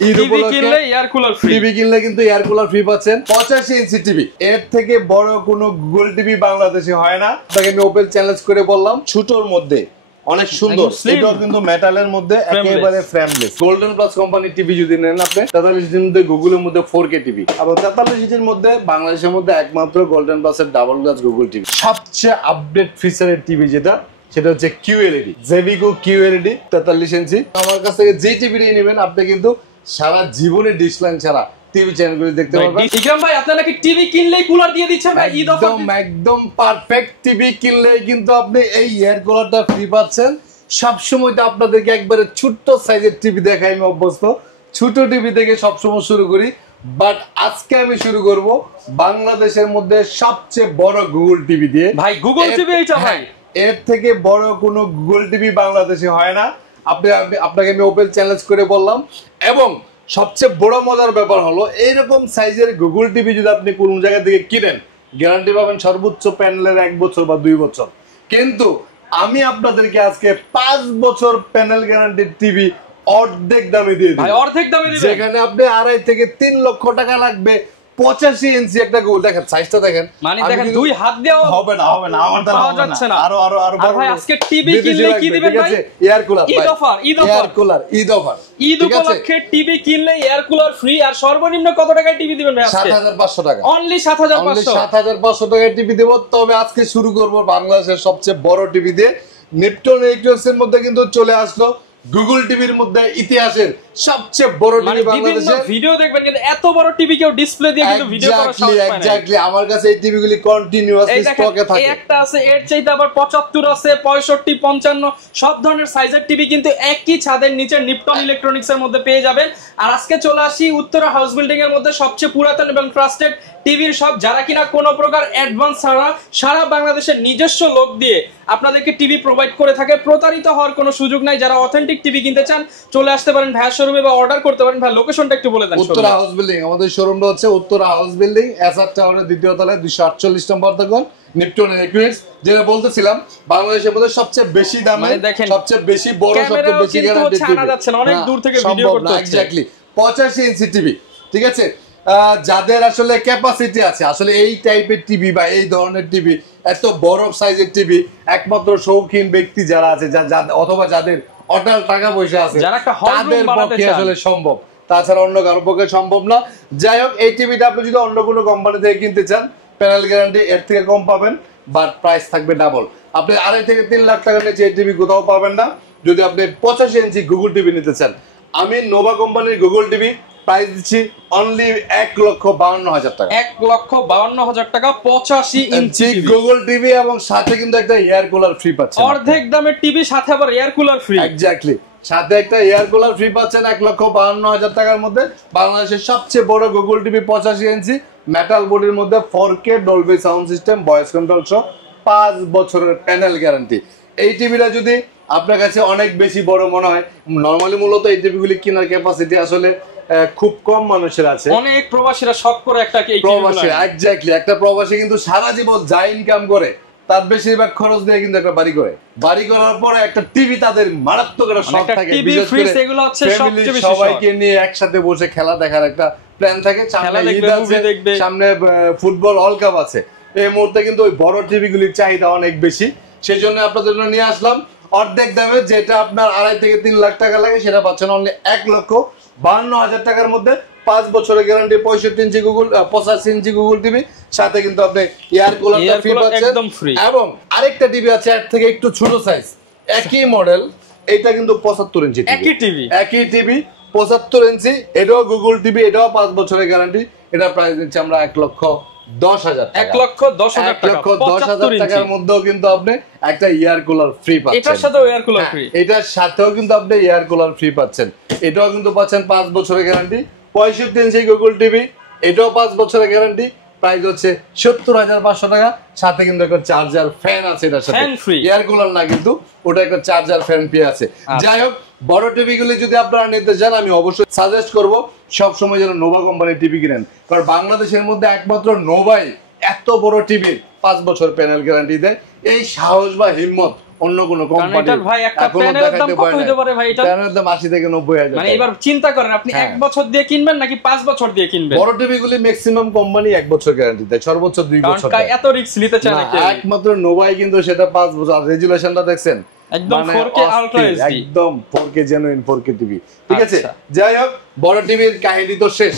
TV কিনলে air cooler free. TV কিনলে কিন্তু এয়ার কুলার ফ্রি পাচ্ছেন। 85 ইঞ্চি টিভি, এর থেকে বড় কোনো গুগল টিভি বাংলাদেশে হয় না। আপনাকে আমি ওপেন চ্যালেঞ্জ করে বললাম, ছোটর মধ্যে অনেক সুন্দর। এটাও কিন্তু মেটালের মধ্যে একেবারে ফ্রেমলেস। গোল্ডেন প্লাস কোম্পানির টিভি যদি নেন আপনি 43 ইঞ্চির মধ্যে, গুগলের মধ্যে 4K টিভি, এবং 43 ইঞ্চির মধ্যে বাংলাদেশের মধ্যে একমাত্র গোল্ডেন প্লাসের ডাবল গ্লাস গুগল টিভি। সবচেয়ে আপডেট ফিচারের টিভি সেটা হচ্ছে QLED, জেভিকো QLED 43 ইঞ্চি। আমার কাছ থেকে যে টিভিটাই নেবেন আপনি কিন্তু সারা জীবনে ডিশ লাইন ছাড়া টিভি চ্যানেলগুলো দেখতে পারবেন। ইকরাম ভাই, আপনারা কি টিভি কিনলেই কুলার দিয়ে দিচ্ছেন ভাই? ঈদ অফার একদম পারফেক্ট। টিভি কিনলেই কিন্তু আপনি এই এয়ার কুলারটা ফ্রি পাচ্ছেন। সব সময় তো আপনাদেরকে একবারে ছোট্ট সাইজের টিভি দেখাই আমি অভ্যস্ত, ছোট টিভি থেকে সবসময় শুরু করি, বাট আজকে আমি শুরু করব বাংলাদেশের মধ্যে সবচেয়ে বড় গুগল টিভি দিয়ে। ভাই গুগল টিভি এইটা ভাই, এর থেকে বড় কোনো গুগল টিভি বাংলাদেশে হয় না। আপনাকে আমি ওপেন চ্যালেঞ্জ করে বললাম। এবং সবচেয়ে বড় মজার ব্যাপার হলো, এইরকম সাইজের গুগল টিভি যদি আপনি কোন জায়গা থেকে কিনেন, গ্যারান্টি পাবেন সর্বোচ্চ প্যানেলের 1 বছর বা 2 বছর। কিন্তু আমি আপনাদেরকে আজকে 5 বছর প্যানেল গ্যারান্টির টিভি অর্ধেক দামে দিয়ে দিই। অর্ধেক দামে দিবেন, যেখানে আপনি 2.5 থেকে 3 লক্ষ টাকা লাগবে 85 ইঞ্চি একটা গুগল। দেখেন সাইজটা দেখেন, মানে দেখেন দুই হাত দেওয়া হবে না আমার দ্বারা পাওয়া যাচ্ছে না। আরো ভাই আজকে টিভি কিনলে কি দিবেন ভাই? Air cooler, Eid offer, air cooler Eid offer. Eid উপলক্ষে টিভি কিনলে এয়ার কুলার ফ্রি। আর সর্বনিম্ন কত টাকায় টিভি দিবেন ভাই? 7500 টাকা, অনলি 7500 টাকায় টিভি দেব। তবে আজকে শুরু করব বাংলাদেশের সবচেয়ে বড় টিভি দিয়ে। নিপটন ইলেকট্রনিক্স এর মধ্যে কিন্তু চলে আসলো গুগল টিভির মধ্যে ইতিহাসের সবচেয়ে বড় টিভি বাংলাদেশে। ভিডিও দেখবেন কিন্তু এত বড় টিভি কেউ ডিসপ্লে দিয়ে কিন্তু ভিডিও করা সম্ভব না। এক্স্যাক্টলি, আমার কাছে এই টিভিগুলি কন্টিনিউয়াসলি স্টকে থাকে। একটা আছে, এর চাইতে আবার 75 আছে, 65, 55 সব ধরনের সাইজের টিভি কিন্তু একই ছাদের নিচে নিপটন ইলেকট্রনিক্স এর মধ্যে পেয়ে যাবেন। আর আজকে চলে আসি উত্তরা হাউস বিল্ডিং এর মধ্যে সবচেয়ে পুরাতন এবং ট্রাস্টেড টিভির সব, যারা কিনা কোনো প্রকার অ্যাডভান্স ছাড়া সারা বাংলাদেশের নিজস্ব লোক দিয়ে আপনাদেরকে টিভি প্রোভাইড করে থাকে। প্রতারিত হওয়ার কোনো সুযোগ নাই। যারা অথেন্টিক টিভি কিনতে চান চলে আসতে পারেন ভাইয়ের শোরুমে বা অর্ডার করতে পারেন। ভাই লোকেশনটা একটু বলে দেন। উত্তরা হাউস বিল্ডিং, আমাদের শোরুমটা হচ্ছে উত্তরা হাউস বিল্ডিং, এসআর টাওয়ারের দ্বিতীয় তলায় 248 নম্বর দোকান, নিপটন ইলেকট্রনিক্স। যেটা বলতেছিলাম বাংলাদেশের মধ্যে সবচেয়ে বেশি দামে, সবচেয়ে বেশি বড়, সবচেয়ে বেশি গ্যারান্টি টিভি যাচ্ছে না, অনেক দূর থেকে ভিডিও করতে হচ্ছে। এক্স্যাক্টলি 85 ইঞ্চি টিভি, ঠিক আছে। যাদের আসলে ক্যাপাসিটি আছে, আসলে এই টাইপের টিভি বা এই ধরনের টিভি, এত বড় সাইজের টিভি একমাত্র শৌখিন ব্যক্তি যারা আছে, অথবা যাদের অটাল টাকা পয়সা আছে, তাদের পক্ষে আসলে সম্ভব, তাছাড়া অন্য কারো পক্ষে সম্ভব না। যাই হোক, এই টিভিটা আপনি যদি অন্য কোনো কোম্পানি থেকে কিনতে চান, প্যানেল গ্যারান্টি এর থেকে কম পাবেন, বাট প্রাইস থাকবে ডাবল। আপনি 2.5 থেকে 3 লাখ টাকা নিচে এই টিভি কোথাও পাবেন না। যদি আপনি 85 ইঞ্চি গুগল টিভি নিতে চান, আমি নোভা কোম্পানির গুগল টিভি প্রাইস দিচ্ছি অনলি 1,52,000 টাকা। 1,52,000 টাকা 85 ইঞ্চি গুগল টিভি, এবং সাথে কিন্তু একটা এয়ার কুলার ফ্রি পাচ্ছেন। অর্ধেক দামের টিভি, সাথে আবার এয়ার কুলার ফ্রি। এক্স্যাক্টলি, সাথে একটা এয়ার কুলার ফ্রি পাচ্ছেন 1,52,000 টাকার মধ্যে। বাংলাদেশের সবচেয়ে বড় গুগল টিভি 85 ইঞ্চি মেটাল বডির মধ্যে 4K Dolby sound system, voice control সহ 5 বছরের প্যানেল গ্যারান্টি। এই টিভিটা যদি আপনার কাছে অনেক বেশি বড় মনে হয়, নরমালি মূলত এই টিভিগুলি কেনার ক্যাপাসিটি আসলে খুব কম মানুষের আছে। অনেক প্রবাসীরা শখ করে একটা প্রবাসী, এক্স্যাক্টলি, একটা প্রবাসী কিন্তু সারা জীবন যা ইনকাম করে তার বেশিরভাগ খরচ দিয়ে কিন্তু একটা বাড়ি করে। বাড়ি করার পরে একটা টিভি তাদের মারাত্মক একটা শখ থাকে, বিশেষ করে এগুলো হচ্ছে সবচেয়ে বেশি সবাইকে নিয়ে একসাথে বসে খেলা দেখার একটা প্ল্যান থাকে। সামনে ঈদ আছে, সামনে ফুটবল ওয়ার্ল্ড কাপ আছে। এই মুহূর্তে কিন্তু ওই বড় টিভিগুলির চাহিদা অনেক বেশি। সেই জন্য আপনাদের জন্য নিয়ে আসলাম অর্ধেক দামে, যেটা আপনার 2.5 থেকে 3 লাখ টাকা লাগে সেটা পাচ্ছেন অনলি 1,52,000 টাকার মধ্যে। 5 বছরের গ্যারান্টি, 65 ইঞ্চি গুগল, 85 ইঞ্চি গুগল টিভি, সাথে কিন্তু আপনি এয়ার কুলারটা ফ্রি পাচ্ছেন। এবং আরেকটা টিভি আছে এর থেকে একটু ছোট সাইজ, একই মডেল, এটা কিন্তু 75 ইঞ্চি একই টিভি 75 ইঞ্চি, এটাও গুগল টিভি, এটাও 5 বছরের গ্যারান্টি। এটা প্রাইস দিচ্ছি আমরা 1,10,000 টাকা। 1,10,000 টাকার মধ্যেও কিন্তু আপনি একটা এয়ার কুলার ফ্রি পাচ্ছেন। এটার সাথেও এয়ার কুলার ফ্রি, এটার সাথেও কিন্তু আপনি এয়ার কুলার ফ্রি পাচ্ছেন। এটাও কিন্তু পাচ্ছেন 5 বছরের গ্যারান্টি। 65 ইঞ্চি গুগল টিভি, এটাও 5 বছরের গ্যারান্টি, প্রাইস হচ্ছে 70,500 টাকা। সাথে কিন্তু একটা চার্জার ফ্যান আছে, এটার সাথে এয়ার কুলার না, কিন্তু ওটা একটা চার্জার ফ্যান পেয়ে আছে। যাই হোক, বড় টিভি গুলি যদি আপনারা নিতে চান, আমি অবশ্যই সাজেস্ট করব সবসময় যেন নোভা কোম্পানির টিভি কিনেন, কারণ বাংলাদেশের মধ্যে একমাত্র নোভাই এত বড় টিভির 5 বছর প্যানেল গ্যারান্টি দেয়। এই সাহস বা হিম্মত অন্য কোন কোম্পানি। কারণ ভাই একটা প্যানেলের দাম কত হতে পারে ভাই? এটা প্যানেলের দাম 80 থেকে 90,000। মানে এবার চিন্তা করেন আপনি 1 বছর দিয়ে কিনবেন নাকি 5 বছর দিয়ে কিনবেন? বড় টিভি গুলি ম্যাক্সিমাম কোম্পানি 1 বছর গ্যারান্টি দেয়, সর্বোচ্চ 2 বছর। কারণ এত রিস্ক নিতে চায় না কেউ। একমাত্র নোভাই কিন্তু সেটা 5 বছর। রেজুলেশনটা দেখছেন একদম 4K আলট্রা এইচডি, একদম 4K জেনুইন 4K টিভি। ঠিক আছে, যাই হোক বড় টিভির কাহিনী তো শেষ।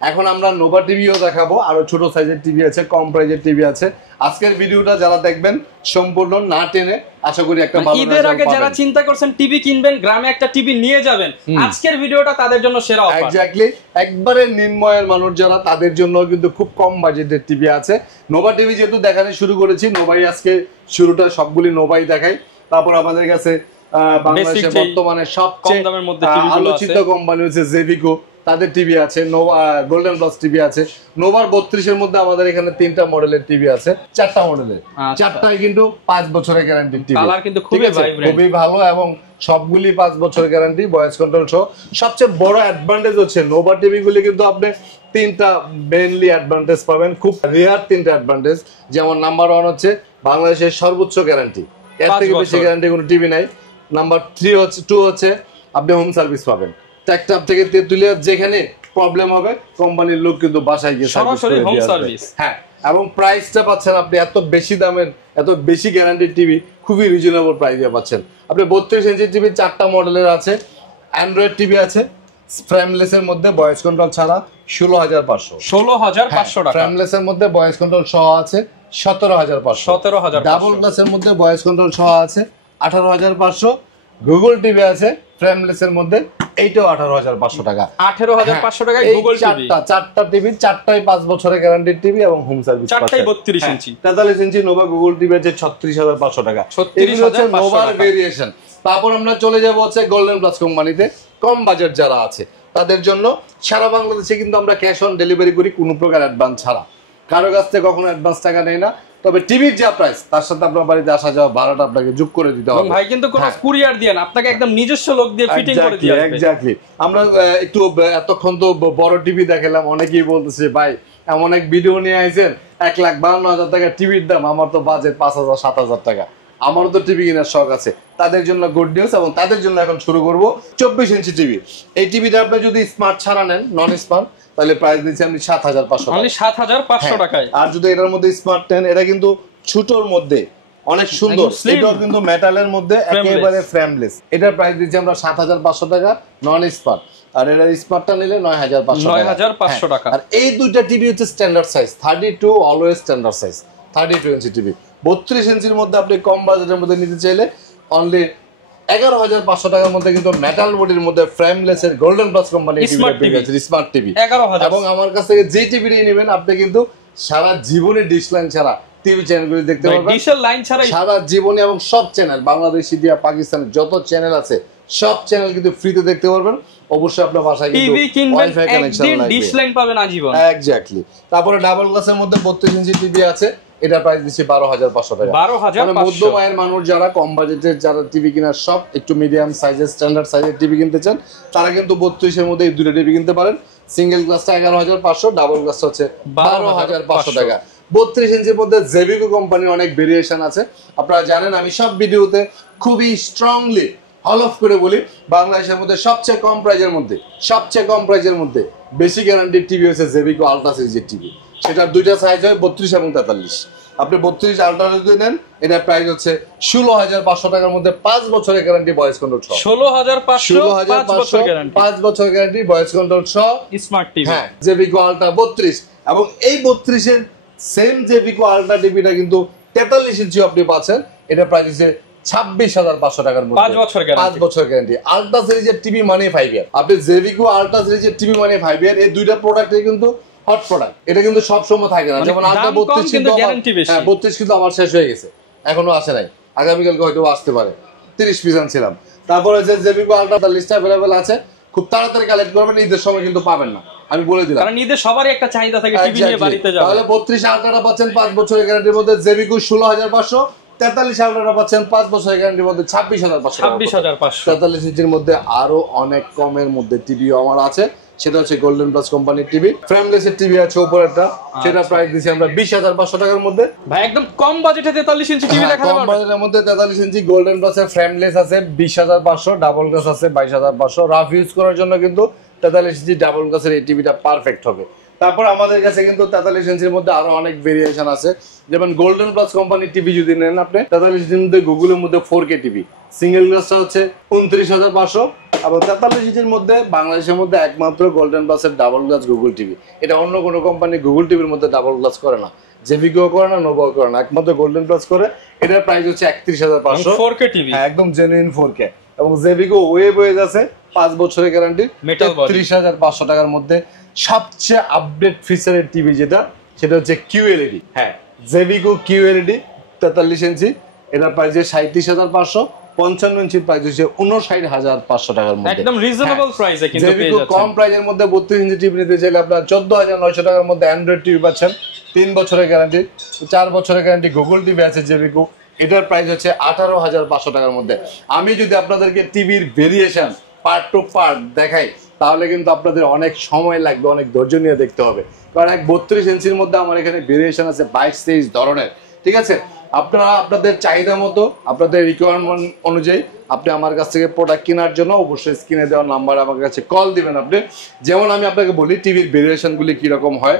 এখন আমরা নোভা টিভিও দেখাবো, আরো ছোট সাইজের টিভি আছে, কম প্রাইজের টিভি আছে। আজকের ভিডিওটা যারা দেখবেন সম্পূর্ণ না টেনে, আশা করি একটা ভালো ঈদের আগে যারা চিন্তা করছেন টিভি কিনবেন, গ্রামে একটা টিভি নিয়ে যাবেন, আজকের ভিডিওটা তাদের জন্য সেরা অফার। এক্স্যাক্টলি, একবারে নিম্নয়ের মানুষ যারা, তাদের জন্য কিন্তু খুব কম বাজেটের টিভি আছে। নোভা টিভি যেহেতু দেখানো শুরু করেছি, নোভাই আজকে শুরুটা সবগুলি নোভাই দেখাই। তারপর আমাদের কাছে বাংলাদেশে বর্তমানে সবচেয়ে কম দামের মধ্যে আলোচিত কোম্পানি হচ্ছে জেভিকো, তাদের টিভি আছে। নোভা গোল্ডেন প্লাস টিভি আছে। নোভার 32 এর মধ্যে আমাদের এখানে 3টা মডেলের টিভি আছে, 4টা মডেলের, 4টাই কিন্তু 5 বছরের গ্যারান্টি টিভি। কালার কিন্তু খুবই ভালো এবং সবগুলি 5 বছরের গ্যারান্টি, ভয়েস কন্ট্রোল সহ। সবচেয়ে বড় অ্যাডভান্টেজ হচ্ছে নোভা টিভি গুলি কিন্তু আপনি 3টা মেইনলি অ্যাডভান্টেজ পাবেন, খুব রিয়ার 3টা অ্যাডভান্টেজ। যেমন নাম্বার 1 হচ্ছে বাংলাদেশের সর্বোচ্চ গ্যারান্টি, এর থেকে বেশি গ্যারান্টি কোনো টিভি নাই। নাম্বার 2 হচ্ছে আপনি হোম সার্ভিস পাবেন, ট্যাকটাপ থেকে তেতুলিয়া যেখানে প্রবলেম হবে কোম্পানির লোক কিন্তু বাসায় গিয়ে সরাসরি হোম সার্ভিস। হ্যাঁ, এবং প্রাইসটা পাচ্ছেন আপনি এত বেশি দামের, এত বেশি গ্যারান্টির টিভি খুবই রিজনেবল প্রাইসে পাচ্ছেন। আপনি 32 ইঞ্চি টিভি 4টা মডেলের আছে, অ্যান্ড্রয়েড টিভি আছে ফ্রেমলেস এর মধ্যে, ভয়েস কন্ট্রোল ছাড়া 16,500 টাকা। ফ্রেমলেস এর মধ্যে ভয়েস কন্ট্রোল সহ আছে 17,500। ডাবল গ্লাসের মধ্যে ভয়েস কন্ট্রোল সহ আছে 18,500। গুগল টিভি আছে ফ্রেমলেস এর মধ্যে, এইটাও 18,500 টাকা। 18,500 টাকায় গুগল টিভি। 4টা টিভি, 4টাই 5 বছরের গ্যারান্টির টিভি এবং হোম সার্ভিস। 4টাই 32 ইঞ্চি। 43 ইঞ্চি নোভা গুগল টিভি আছে 36,500 টাকা। এই হচ্ছে নোভার ভেরিয়েশন। তারপর আমরা চলে যাব হচ্ছে গোল্ডেন প্লাস কোম্পানিতে। কম বাজেট যারা আছে তাদের জন্য সারা বাংলাদেশে কিন্তু আমরা ক্যাশ অন ডেলিভারি করি, কোনো প্রকার অ্যাডভান্স ছাড়া। কারো কাছ থেকে কখনো অ্যাডভান্স টাকা নেই না, তবে টিভির যা প্রাইস তার সাথে আপনার বাড়িতে আসা যাওয়া ভাড়াটা আপনাকে যোগ করে দিতে হবে। ভাই কিন্তু কোনো কুরিয়ার দিয়ে না, আপনাকে একদম নিজস্ব লোক দিয়ে ফিটিং করে দিয়ে আসবে। এক্স্যাক্টলি। আমরা একটু এতক্ষণ তো বড় টিভি দেখালাম, অনেকেই বলতেছে ভাই এমন এক ভিডিও নিয়ে আইছেন 1,52,000 টাকা টিভির দাম, আমার তো বাজেট 5,000 7,000 টাকা, আমারও তো টিভি কেনার শখ আছে। তাদের জন্য গুড নিউজ, এবং তাদের জন্য এখন শুরু করব 24 ইঞ্চি টিভি। এই টিভিটা আপনি যদি স্মার্ট ছাড়া নেন, নন স্মার্ট, তাহলে প্রাইস দিচ্ছি আমি 7,500 টাকা। 7,500 টাকায়। আর যদি এটার মধ্যে স্মার্ট নেন, এটা কিন্তু ছোটর মধ্যে অনেক সুন্দর, এটাও কিন্তু মেটালের মধ্যে একেবারে ফ্রেমলেস। এটার প্রাইস দিচ্ছি আমরা 7,500 টাকা নন স্মার্ট। আর এর স্মার্টটা নিলে 9,500 টাকা। আর এই দুইটা টিভি হচ্ছে standard size, 32 always standard size, 32 inch TV. 32 ইঞ্চির মধ্যে আপনি কম বাজেটের মধ্যে নিতে চাইলে অনলি 11,500 টাকার মধ্যে কিন্তু মেটাল বডির মধ্যে ফ্রেমলেস এর golden plus company smart TV. এবং আমার কাছ থেকে যে টিভিটাই নেবেন আপনি কিন্তু সারা জীবনে ডিশ লাইন ছাড়া টিভি চ্যানেলগুলো দেখতে পারবেন, ডিশের লাইন ছাড়া সারা জীবনে, এবং সব চ্যানেল বাংলাদেশ, ইন্ডিয়া, পাকিস্তানের যত চ্যানেল আছে সব চ্যানেল কিন্তু ফ্রিতে দেখতে পারবেন। অবশ্যই আপনার বাসায় কিন্তু ওয়াইফাই কানেকশন লাগবে, ডিশ লাইন পাবেন আজীবন। এক্স্যাক্টলি। তারপরে ডাবল গ্লাসের মধ্যে 32 ইঞ্চি টিভি আছে, এটা প্রাইস দিচ্ছি 12,500 টাকা। 12,500। মধ্যম আয়ের মানুষ যারা, কম বাজেটের যারা টিভি কেনার শখ, একটু মিডিয়াম সাইজের স্ট্যান্ডার্ড সাইজের টিভি কিনতে চান, তারা কিন্তু 32 এর মধ্যে এই দুটো টিভি কিনতে পারেন। সিঙ্গেল গ্লাসটা 11,500, ডাবল গ্লাসটা হচ্ছে 12,500 টাকা। 32 ইঞ্চির মধ্যে জেভিকো কোম্পানির অনেক ভেরিয়েশন আছে, আপনারা জানেন। আমি সব ভিডিওতে খুবই স্ট্রংলি হল অফ করে বলি, বাংলাদেশের মধ্যে সবচেয়ে কম প্রাইজের মধ্যে বেশি গ্যারান্টির টিভি হচ্ছে জেভিকো আলট্রা সিরিজের টিভি। সেটার দুইটা সাইজ হয় 32 এবং 43। আপনি 32 আলট্রা যদি নেন, এটা প্রাইস হচ্ছে 16,500 টাকার মধ্যে 5 বছরের গ্যারান্টি, ভয়েস কন্ট্রোল সহ। 16,500 5 বছর গ্যারান্টি, ভয়েস কন্ট্রোল সহ, স্মার্ট টিভি। হ্যাঁ, জেভিকো আলট্রা 32। এবং এই 32 এর সেম জেভিকো আলট্রা টিভিটা কিন্তু 43 ইঞ্চি আপনি পাচ্ছেন, এটা প্রাইস হচ্ছে 26,500 টাকার মধ্যে, 5 বছর গ্যারান্টি। আলট্রা সিরিজের টিভি মানে 5 ইয়ার। আপনি জেভিকো আলট্রা সিরিজের টিভি মানে 5 ইয়ার। এই দুইটা প্রোডাক্টই কিন্তু হট প্রোডাক্ট, এটা কিন্তু সব সময় থাকে না। যেমন আলট্রা 32 কিন্তু গ্যারান্টি বেশি, 32 কিন্তু আমার শেষ হয়ে গেছে, এখনো আসে নাই, আগামীকালকে হয়তো আসতে পারে। 30 পিস আনছিলাম। তারপরে যে জেভিকো আলট্রা লিস্ট अवेलेबल আছে, খুব তাড়াতাড়ি কালেক্ট করবেন, ঈদের সময় কিন্তু পাবেন না, আমি বলে দিলাম। কারণ ঈদের সবারই একটা চাহিদা থাকে টিভি নিয়ে বাড়িতে যাবে। তাহলে 32 আলট্রাটা পাচ্ছেন 5 বছরের গ্যারান্টির মধ্যে জেভিকো 16,500, 43 আলট্রাটা পাচ্ছেন 5 বছরের গ্যারান্টির মধ্যে 26,500। 26,500। 43 ইঞ্চির মধ্যে আরো অনেক কমের মধ্যে টিভিও আমার আছে, সেটা হচ্ছে গোল্ডেন প্লাস কোম্পানির টিভি। ফ্রেমলেসের টিভি আছে উপরেরটা, সেটা প্রাইস দিচ্ছি আমরা 20,500 টাকার মধ্যে। ভাই একদম কম বাজেটে 43 ইঞ্চি টিভি দেখাতে পারবেন। কম বাজেটের মধ্যে 43 ইঞ্চি গোল্ডেন প্লাসের ফ্রেমলেস আছে 20,500, ডাবল গ্লাস আছে 22,500। রাফ ইউজ করার জন্য কিন্তু 43 ইঞ্চি ডাবল গ্লাসের এই টিভিটা পারফেক্ট হবে। তারপর আমাদের কাছে কিন্তু 43 ইঞ্চির মধ্যে আরো অনেক ভেরিয়েশন আছে, যেমন গোল্ডেন প্লাস কোম্পানির টিভি যদি নেন আপনি 43 ইঞ্চির মধ্যে গুগলের মধ্যে 4K টিভি, সিঙ্গেল গ্লাসটা হচ্ছে 29,500। আবার 43 ইঞ্চির মধ্যে বাংলাদেশের মধ্যে একমাত্র গোল্ডেন প্লাসের ডাবল গ্লাস গুগল টিভি। এটা অন্য কোনো কোম্পানি গুগল টিভির মধ্যে ডাবল গ্লাস করে না, জেভিকো করে না, নোভো করে না, একমাত্র গোল্ডেন প্লাস করে। এটার প্রাইস হচ্ছে 31,500, 4K টিভি, একদম জেনুইন 4K। এবং জেভিকো ওয়েব আছে 5 বছরের গ্যারান্টি, 33,500 টাকার মধ্যে। সবচেয়ে আপডেট ফিচারের টিভি যেটা, সেটা হচ্ছে কিউএলইডি। হ্যাঁ, জেভিকো কিউএলইডি 43 ইঞ্চি, এটার প্রাইস 37,500। 55 ইঞ্চির প্রাইস হচ্ছে 59,500 টাকার মধ্যে, একদম রিজনেবল প্রাইসে কিন্তু পেয়ে যাচ্ছেন। কম প্রাইসের মধ্যে 32 ইঞ্চি টিভি নিতে চাইলে আপনারা 14,900 টাকার মধ্যে অ্যান্ড্রয়েড টিভি পাচ্ছেন, 3 বছরের গ্যারান্টি, 4 বছরের গ্যারান্টি গুগল টিভি আছে জেভিকো। এটার প্রাইস হচ্ছে 18,500 টাকার মধ্যে। আমি যদি আপনাদেরকে টিভির ভেরিয়েশন পার্ট টু পার্ট দেখাই তাহলে কিন্তু আপনাদের অনেক সময় লাগবে, অনেক ধৈর্য নিয়ে দেখতে হবে, কারণ 32 ইঞ্চির মধ্যে আমার এখানে ভেরিয়েশন আছে 22-23 ধরনের। ঠিক আছে, আপনারা আপনাদের চাহিদা মতো, আপনাদের রিকোয়ারমেন্ট অনুযায়ী আপনি আমার কাছ থেকে প্রোডাক্ট কেনার জন্য অবশ্যই স্ক্রিনে দেওয়া নাম্বার আমার কাছে কল দিবেন আপনি। যেমন আমি আপনাকে বলি টিভির ভেরিয়েশনগুলি কীরকম হয়।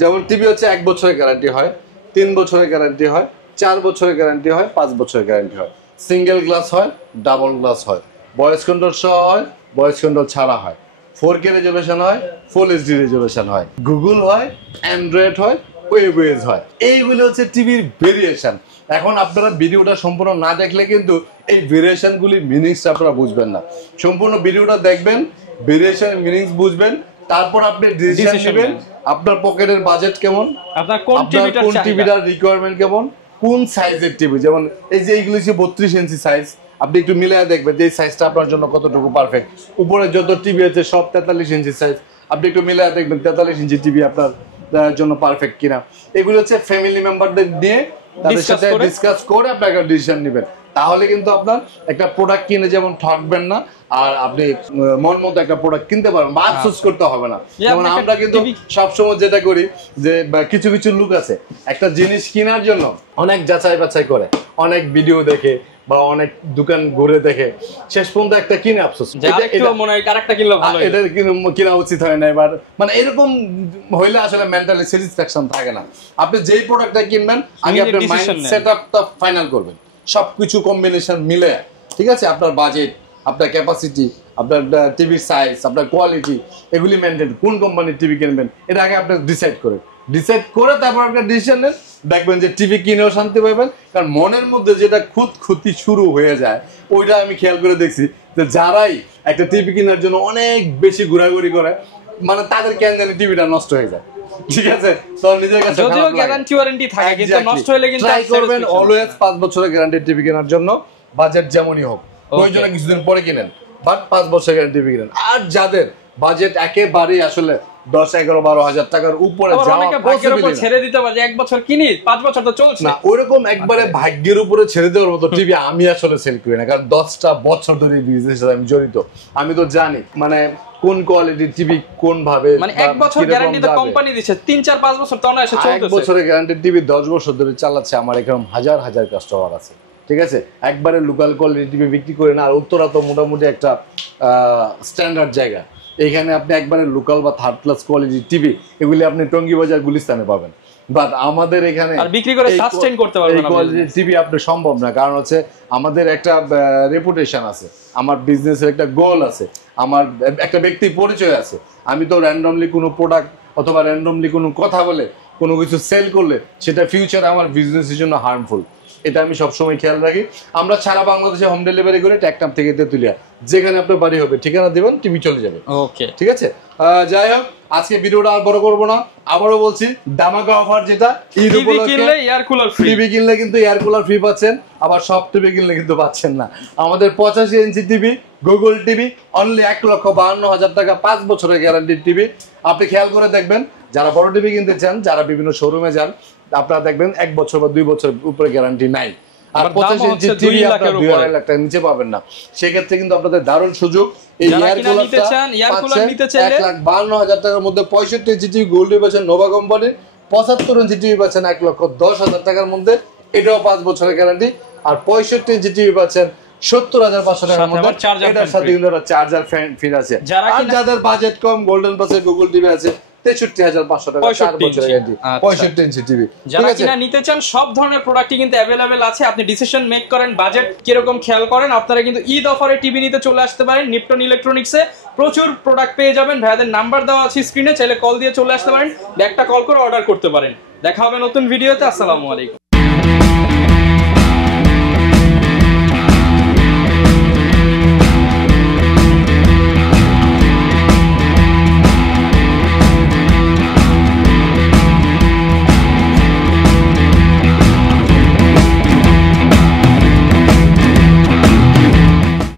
যেমন টিভি হচ্ছে 1 বছরের গ্যারান্টি হয়, 3 বছরের গ্যারান্টি হয়, 4 বছরের গ্যারান্টি হয়, 5 বছরের গ্যারান্টি হয়। সিঙ্গেল গ্লাস হয়, ডাবল গ্লাস হয়, ভয়েস কন্ট্রোল সহ হয়, ভয়েস কন্ট্রোল ছাড়া হয়, 4K রেজলিউশন হয়, ফুল এইচডি রেজলিউশন হয়, গুগল হয়, অ্যান্ড্রয়েড হয়, ওয়েবওয়েজ হয়। এইগুলো হচ্ছে টিভির ভেরিয়েশন। এখন আপনারা ভিডিওটা সম্পূর্ণ না দেখলে কিন্তু এই ভেরিয়েশনগুলির মিনিংস আপনারা বুঝবেন না। সম্পূর্ণ ভিডিওটা দেখবেন, ভেরিয়েশনের মিনিংস বুঝবেন, তারপর আপনি ডিসিশন নেবেন আপনার পকেটের বাজেট কেমন, আপনার কোন টিভিটার রিকোয়ারমেন্ট কেমন, কোন সাইজের টিভি। যেমন এই যে এইগুলো হচ্ছে 32 ইঞ্চি সাইজ, আপনি একটু মিলিয়ে দেখবেন যে এই সাইজটা আপনার জন্য কতটুকু পারফেক্ট। উপরে যত টিভি আছে সব 43 ইঞ্চি সাইজ, আপনি একটু মিলিয়ে দেখবেন 43 ইঞ্চি টিভি আপনার জন্য পারফেক্ট কিনা। এগুলো হচ্ছে ফ্যামিলি মেম্বারদের নিয়ে তাদের সাথে ডিসকাস করে আপনি একটা ডিসিশন নেবেন, তাহলে কিন্তু আপনার একটা প্রোডাক্ট কিনে যেমন ঠকবেন না, আর আপনি মন মতো একটা প্রোডাক্ট কিনতে পারবেন বা আফসোস করতে হবে না। যেমন আমরা কিন্তু সবসময় যেটা করি যে কিছু কিছু লোক আছে একটা জিনিস কেনার জন্য অনেক যাচাই বাছাই করে, অনেক ভিডিও দেখে বা অনেক দোকান ঘুরে দেখে, শেষ পর্যন্ত একটা কিনে আফসোস, এটা কিনা উচিত হয় না। এবার মানে এরকম হইলে আসলে মেন্টালি স্যাটিসফ্যাকশন থাকে না। আপনি যেই প্রোডাক্টটা কিনবেন আগে আপনার মাইন্ড সেটআপটা ফাইনাল করবেন, সবকিছু কম্বিনেশন মিলে। ঠিক আছে, আপনার বাজেট, আপনার ক্যাপাসিটি, আপনার টিভির সাইজ, আপনার কোয়ালিটি, এগুলি মেনটেন, কোন কোম্পানির টিভি কিনবেন এটা আগে আপনি ডিসাইড করে তারপর আপনার ডিসিশন নেন। দেখবেন যে টিভি কিনেও শান্তি পাবেন, কারণ মনের মধ্যে যেটা খুঁতখুঁতি শুরু হয়ে যায় ওইটা আমি খেয়াল করে দেখছি যে যারাই একটা টিভি কেনার জন্য অনেক বেশি ঘোরাঘুরি করে মানে তাদের কেন জানি টিভিটা নষ্ট হয়ে যায়। ঠিক আছে, তো নিজের কাছে যদিও গ্যারান্টি ওয়ারেন্টি থাকে কিন্তু নষ্ট হলে কিন্তু ট্রাই করবেন অলওয়েজ 5 বছরের গ্যারান্টি টিভি কেনার জন্য, বাজেট যেমনই হোক, প্রয়োজনে কিছুদিন পরে কিনেন, বাট 5 বছরের গ্যারান্টি টিভি কিনেন। আর যাদের বাজেট একেবারেই আসলে 10, 11, 12 হাজার টাকার উপরে ছেড়ে দিতে পারে 1 বছর কিনি 5 বছর তো চলছে না, ওইরকম একবারে ভাগ্যের উপরে ছেড়ে দেওয়ার মতো টিভি আমি আসলে সেল করি না, কারণ 10টা বছর ধরে বিজনেস আমি জড়িত। আমি তো জানি মানে কোন কোয়ালিটির টিভি কোন ভাবে, মানে 1 বছর গ্যারান্টি তো কোম্পানি দিচ্ছে, 3, 4, 5 বছর তো না এসে চলতেছে। 1 বছরের গ্যারান্টি টিভি 10 বছর ধরে চালাচ্ছে আমার এরকম হাজার হাজার কাস্টমার আছে। ঠিক আছে, একবারে লোকাল কোয়ালিটি টিভি বিক্রি করে না। আর উত্তরা তো মোটামুটি একটা স্ট্যান্ডার্ড জায়গা, এখানে আপনি একবারে লোকাল বা থার্ড ক্লাস কোয়ালিটি টিভি এগুলি আপনি টঙ্গী বাজার গুলিস্তানে পাবেন, বাট আমাদের এখানে আর বিক্রি করে সাস্টেইন করতে পারবেন না, এই কোয়ালিটির টিভি আপনি সম্ভব না। কারণ হচ্ছে আমাদের একটা রেপুটেশন আছে, আমার বিজনেসের একটা গোল আছে, আমার একটা ব্যক্তি পরিচয় আছে। আমি তো র্যান্ডমলি কোনো প্রোডাক্ট অথবা র্যান্ডমলি কোনো কথা বলে কোনো কিছু সেল করলে সেটা ফিউচারে আমার বিজনেসের জন্য হার্মফুল, এটা আমি সবসময় খেয়াল রাখি। আমরা সারা বাংলাদেশে হোম ডেলিভারি করে টেকনাফ থেকে তেতুলিয়া, যেখানে আপনার বাড়ি হবে ঠিকানা দিবেন, টিভি চলে যাবে। ওকে, ঠিক আছে, যাই হোক আজকে ভিডিওটা আর বড় করবো না। আবারও বলছি ধামাকা অফার, যেটা টিভি কিনলে এয়ার কুলার ফ্রি, টিভি কিনলে কিন্তু এয়ার কুলার ফ্রি পাচ্ছেন, আবার সব টিভি কিনলে কিন্তু পাচ্ছেন না। আমাদের 85 inch TV Google TV only 1,52,000 টাকা, 5 বছরের গ্যারান্টির টিভি। আপনি খেয়াল করে দেখবেন যারা বড় টিভি কিনতে চান, যারা বিভিন্ন শোরুমে যান, আপনারা দেখবেন 1 বছর বা 2 বছর উপরে গ্যারান্টি নাই। আর 85 ইঞ্চি টিভি আপনারা 2.5 লাখ টাকার নিচে পাবেন না। সেক্ষেত্রে কিন্তু আপনাদের দারুণ সুযোগ। এই এয়ার কুলার নিতে চাইলে 1,52,000 টাকার মধ্যে 65 ইঞ্চি টিভি গোল্ড পাচ্ছেন নোভা কোম্পানির, 75 ইঞ্চি টিভি পাচ্ছেন 1,10,000 টাকার মধ্যে, এটাও 5 বছরের গ্যারান্টি। আর 65 ইঞ্চি টিভি পাচ্ছেন 70,500 টাকার মধ্যে, এটার সাথে কিন্তু চার্জার ফ্যান ফ্রি আছে। আর যাদের বাজেট কম, গোল্ডেন প্লাসের গুগল টিভি আছে 63,500 টাকা, 4 বছরের গ্যারান্টি, 65 ইঞ্চি টিভি। যারা কিনা নিতে চান সব ধরনের প্রোডাক্টই কিন্তু अवेलेबल আছে। আপনি ডিসিশন মেক করেন, বাজেট কিরকম খেয়াল করেন। আপনারা কিন্তু ঈদ অফারে টিভি নিতে চলে আসতে পারেন নিপটন ইলেকট্রনিক্সে। প্রচুর প্রোডাক্ট পেয়ে যাবেন, ভাইয়াদের নাম্বার দেওয়া আছে স্ক্রিনে, চাইলে কল দিয়ে চলে আসতে পারেন, একটা কল করে অর্ডার করতে পারেন। দেখা হবে নতুন ভিডিওতে। আসসালামু আলাইকুম।